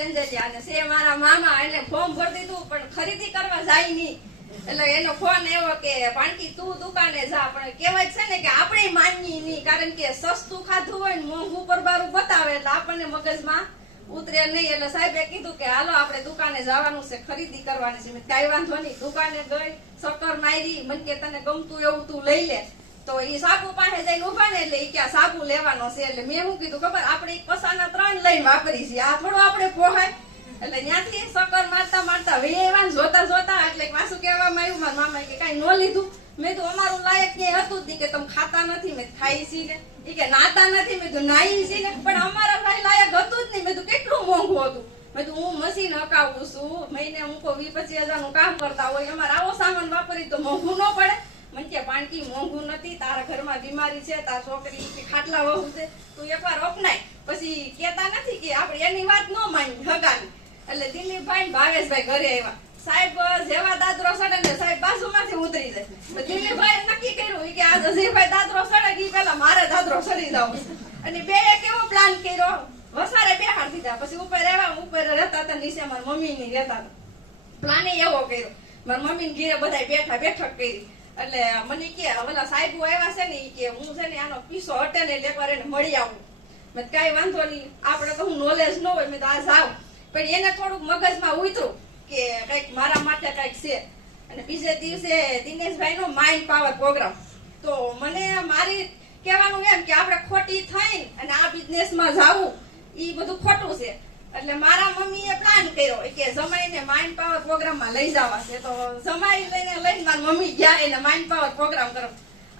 અને સે મારા મામા એટલે ફોર્મ ભરી દીધું પણ ખરીદી કરવા જાય નહીં. એટલે એનો ફોન એવો કે પાણકી તું દુકાને જા. પણ કહેવાય છે ને કે આપણે માનીએ નહીં, કારણ કે સસ્તું ખાધું હોય ને મોંઘું પરબારું બતાવે એટલે આપણને મગજમાં ઉતરે નહીં. એટલે સાહેબે કીધું કે હાલો આપણે દુકાને જવાનું છે, ખરીદી કરવાની છે. મેં કઈ વાંધો નહીં. દુકાને ગઈ, શક્કર મારી, મને કે તને ગમતું એવું તું લઈ લે. તો એ સાબુ પાસે જઈને ઉભા ને એટલે એ ક્યાં સાબુ લેવાનો છે. એટલે મેં શું કીધું ખબર, આપણે પસાના 3 લઈને વાપરી છીએ, આ થોડો આપણે પોહાય. એટલે ત્યાંથી શક્કર મારતા મારતા વેવાન જોતા જોતા એટલે પાછું કહેવામાં આવ્યું મારા મામા કે કઈ ન લીધું. મેં તો અમારું લાયક ક્યાંય હતું જ નહીં કે તમે ખાતા નથી. મેં ખાઈ છી ને એ કે નાતા નથી. મેં તો નાઈ છી ને પણ અમારા ભાઈ લાયક હતું જ નહીં. મેં તો કેટલું મોંઘું હતું. મેં તો હું મશીન હકાવું છું, મહિને હું 20-25 હજારનું કામ કરતા હોય, અમારે આવો સામાન વાપરી તો મોંઘું ન પડે. મને કે પાણકી મોંઘું નથી, તારા ઘરમાં બીમારી છે, તારા છોકરી ખાટલા વહુ છે, તું એકવાર અપનાય. પછી કેતા નથી કે આપણે એની વાત ન માની હગાની. એટલે દિલીપભાઈ ને ભાવેશભાઈ ઘરે આવ્યા. સાહેબ જેવા દાદરો સડે ને સાહેબ બાજુમાંથી ઉતરી જાય. દિલીપભાઈ નક્કી કર્યું કે આ અઝીરભાઈ દાદરો સડે કે પેલા મારે દાદરો સડી જાવ. અને બે કેવો પ્લાન કર્યો, વસારે બેહાડ દીધા. પછી ઉપર રહેવા, ઉપર રહેતા હતા, નીચે મારા મમ્મી ની રહેતા હતા. પ્લાન એવો કર્યો. મારા મમ્મી ને ઘેરે બધા બેઠા બેઠક કરી. એટલે મને કે ઓલા સાહેબ આવ્યા છે ને કે હું છે ને આનો પીસો હટે ને એકવાર એને મળી આવું. મેં કઈ વાંધો નહીં, આપણે તો હું નોલેજ ન હોય. મેં તો આ જાવ. પણ એને થોડુંક મગજમાં ઉતરું કે કઈક મારા માટે કઈક છે. અને બીજે દિવસે દિનેશભાઈ નો માઇન્ડ પાવર પ્રોગ્રામ. તો મને મારી કહેવાનું એમ કે આપણે ખોટી થઈને અને આ બિઝનેસ માં જવું એ બધું ખોટું છે. એટલે મારા મમ્મીએ પ્લાન કર્યો કે જમાઈને માઇન્ડ પાવર પ્રોગ્રામ માં લઈ જવા છે. તો જમાઈ લઈને મારી મમ્મી ગયા એને માઇન્ડ પાવર પ્રોગ્રામ કરો.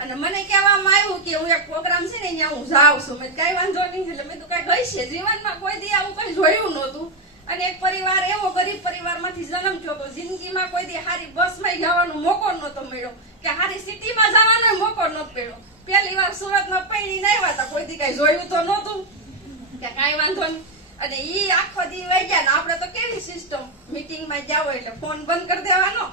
અને મને કહેવામાં આવ્યું કે હું એક પ્રોગ્રામ છે ને અહીંયા હું જાઉં છું. મેં કઈ વાંધો નહીં. એટલે મેં તો કઈ ગઈ છે, જીવનમાં કોઈ દી આવું કઈ જોયું નહોતું. અને એક પરિવાર એવો ગરીબ પરિવારમાંથી જન્મ થયો તો જિંદગીમાં કોઈ દી હારી બસમાં જવાનો મોકો નહોતો મળ્યો કે હારી સિટીમાં જવાનો મોકો નહોતો મળ્યો. પહેલી વાર સુરતમાં પૈણીને આવ્યા હતા, કોઈ દી કઈ જોયું તો નહોતું કે કઈ વાંધો નહીં. અને ઈ આખો દી વહી ગયા ને આપણે તો કેવી સિસ્ટમ, મીટિંગમાં જાવ એટલે ફોન બંધ કરી દેવાનો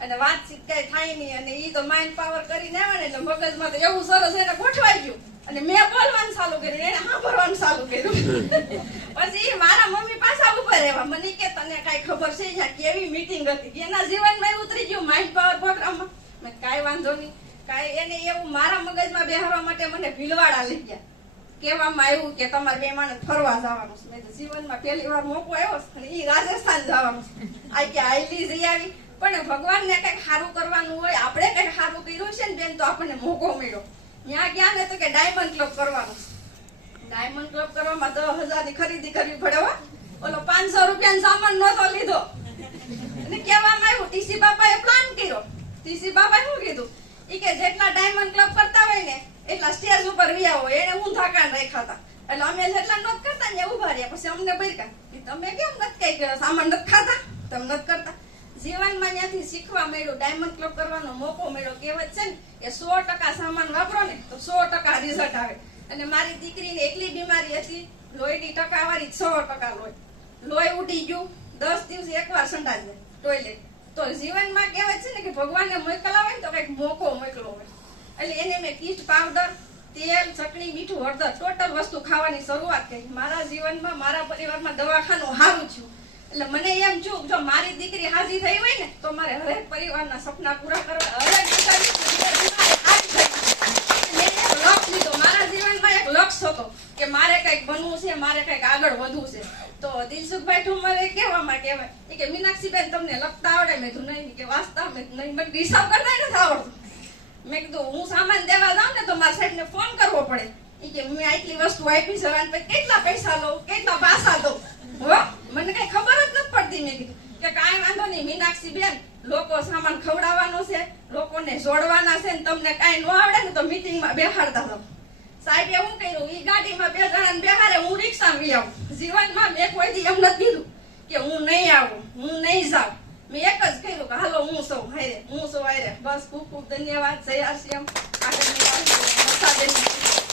અને વાતચીત કઈ થાય નહીં. અને ઈ તો માઇન્ડ પાવર કરીને આવ્યા ને એટલે મગજમાં તો એવું સરસ એને ગોઠવાઈ ગયું. અને મેં બોલવાનું ચાલુ કર્યું, એને સાંભળવાનું ચાલુ કર્યું. પછી મારા મમ્મી પાછા ઉપર રહેવા. મને કે તને કઈ ખબર છે અહીંયા કેવી મીટિંગ હતી? એના જીવનમાં ઉતરી ગયું માઇન્ડ પાવર પ્રોગ્રામમાં. મેં કઈ વાંધો નહીં, કઈ એને એવું મારા મગજમાં બેહારવા માટે મને ભીલવાડા લઈ ગયા. કહેવામાં આવ્યું કે તમારે 2 માણસ ફરવા જવાનું છે. મેં તો જીવનમાં પહેલી વાર મોકો આવ્યો અને ઈ રાજસ્થાન જવાનું છે. આ કે આઈલી જઈ આવી. પણ ભગવાનને કઈક સારું કરવાનું હોય, આપણે કઈક સારું કર્યું છે ને બેન તો આપણને મોકો મળ્યો. ત્યાં ગયા ને તો કે ડાયમંડ ક્લબ કરવાનું છે. ડાયમંડ ક્લબ કરવામાં 10,000 ની ખરીદી કરવી પડે. ઓલો 500 રૂપિયાનો સામાન નહોતો લીધો. અને કહેવામાં આવ્યું ટીસી બાપાએ પ્લાન કર્યો. ટીસી બાપાએ શું કીધું? ઈ કે જેટલા ડાયમંડ ક્લબ કરતા હોય ને એટલા સ્ટેજ ઉપર વ્યા હોય. એને ઊંધા કાન રાખ્યા હતા. એટલે અમે જેટલા નોત કરતા ને ઉભા રહ્યા. પછી અમને બરકા તમે કેમ નથી કઈ સામાન નથી ખાતા, તમે નથી કરતા. જીવનમાં ત્યાંથી શીખવા મળ્યું, ડાયમંડ ક્લબ કરવાનો મોકો મળ્યો. કહેવત છે ને કે 100% સામાન વાપરો ને તો 100% રિઝલ્ટ આવે. અને મારી દીકરીને એટલી બીમારી હતી, લોહીની ટકાવારી 100% લોહી ઉડી ગયું. 10 દિવસે એકવાર સંડાસ જાય ટોયલેટ. તો જીવનમાં કહેવત છે ને કે ભગવાનને મોકલાવે ને તો કઈક મોકો મોકલો હોય. એટલે એને મેં કીટ પાવડર, તેલ, ચટણી, મીઠું, હળદર ટોટલ વસ્તુ ખાવાની શરૂઆત કરી. મારા જીવનમાં મારા પરિવારમાં દવાખાનું સારું થયું. એટલે મને એમ છું જો મારી દીકરી હાજી થઈ હોય ને તો મારે હરેક પરિવારના સપના પૂરા કરવા, હરેક લક્ષ લીધો. મારા જીવનમાં એક લક્ષ્ય હતો કે મારે કઈક બનવું છે, મારે કઈક આગળ વધવું છે. તો દિલસુખભાઈ ઠુમરે કહેવામાં કહેવાય કે મીનાક્ષીબેન તમને લખતા આવડે? મેં કીધું નહીં. કે વાંચતા? મેં નહીં. મને હિસાબ કરતા નથી આવડતું. મેં કીધું હું સામાન દેવા જાઉં ને તો મારા સાહેબને ફોન કરવો પડે. એ કે મેં આટલી વસ્તુ આપી છે અને કેટલા પૈસા લઉં, કેટલા પાસા દઉં? હો મને કઈ ખબર જ નથી પડતી. મેં કીધું કે કાંઈ વાંધો નહીં મીનાક્ષીબેન, લોકો સામાન ખવડાવવાનો છે, લોકોને જોડવાના છે ને તમને કાંઈ ન આવડે ને તો મીટિંગમાં બેહાડતા જાવ. સાહેબે એવું કર્યું, ઈ ગાડીમાં 2 જણાને બેહારે, હું રિક્ષામાં વી આવું. જીવનમાં મેં કોઈ દી એમ નથી કીધું કે હું નહીં આવું, હું નહીં જાઉં. મેં એક જ કહ્યું કે હાલો હું સૌ હારે, હું સૌ હારે. બસ ખૂબ ખૂબ ધન્યવાદ. જય શ્રી રામ. આગળની વાત